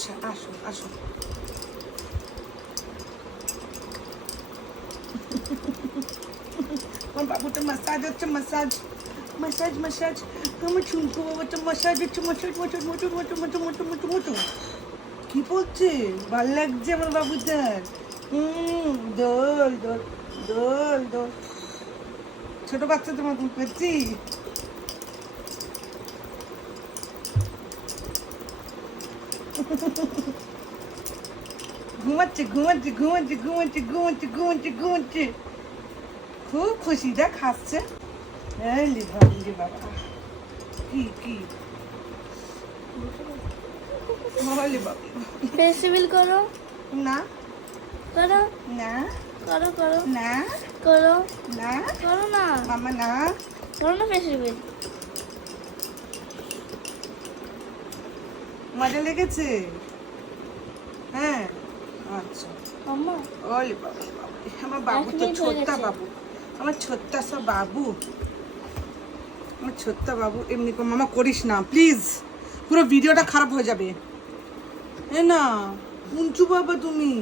আচ্ছা আসো আসো। আমার বাবুটা মাসাজ হচ্ছে, মাসাজ মাসাজ মাসাজ। আমার ঝুমকু বাবাটা মাসাজ হচ্ছে, মাসাজ মাসাজ মোটু মোটু মোটু মোটু মোটু মোটু। কি বলছে? ভাল লাগছে আমার বাবুটার। দোল দোল দোল দোল। ছোট বাচ্চা তোমার করছি। ঘুমাচ্ছে ঘুমাচ্ছে ঘুমাচ্ছে ঘুমাচ্ছে ঘুমাচ্ছে ঘুমাচ্ছে ঘুমাচ্ছে। খুব খুশি, দেখ হাসছে। এই বাবা বাবা, কি কি বলে বাবা। ফেস্টিভ্যাল করো না করো না করো করো না করো না করো না মামা না। করো না ফেস্টিভ্যাল। মজা লেগেছে? হ্যাঁ আচ্ছা। আম্মা ওলে বাবা বাবা, আমার বাবু তো 1 মিনিট হয়ে ছোট্টা গেছে। বাবু, আমার ছোট্টা সব বাবু, আমার ছোট্টা বাবু। এমনি করে মামা করিস না প্লিজ, পুরো ভিডিওটা খারাপ হয়ে যাবে। এ না উঞ্চু বাবা তুমি।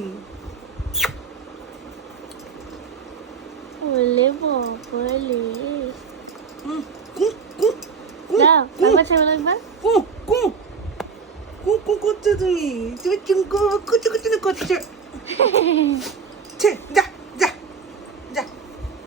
ওলে বাবালে হুম, কু কু কু দাও কু একবার ছেড়ে একবার। কু কু কু কু করছো তুমি, তুমি চুমকু বাবা কুচু কুচু করছো। ছে যা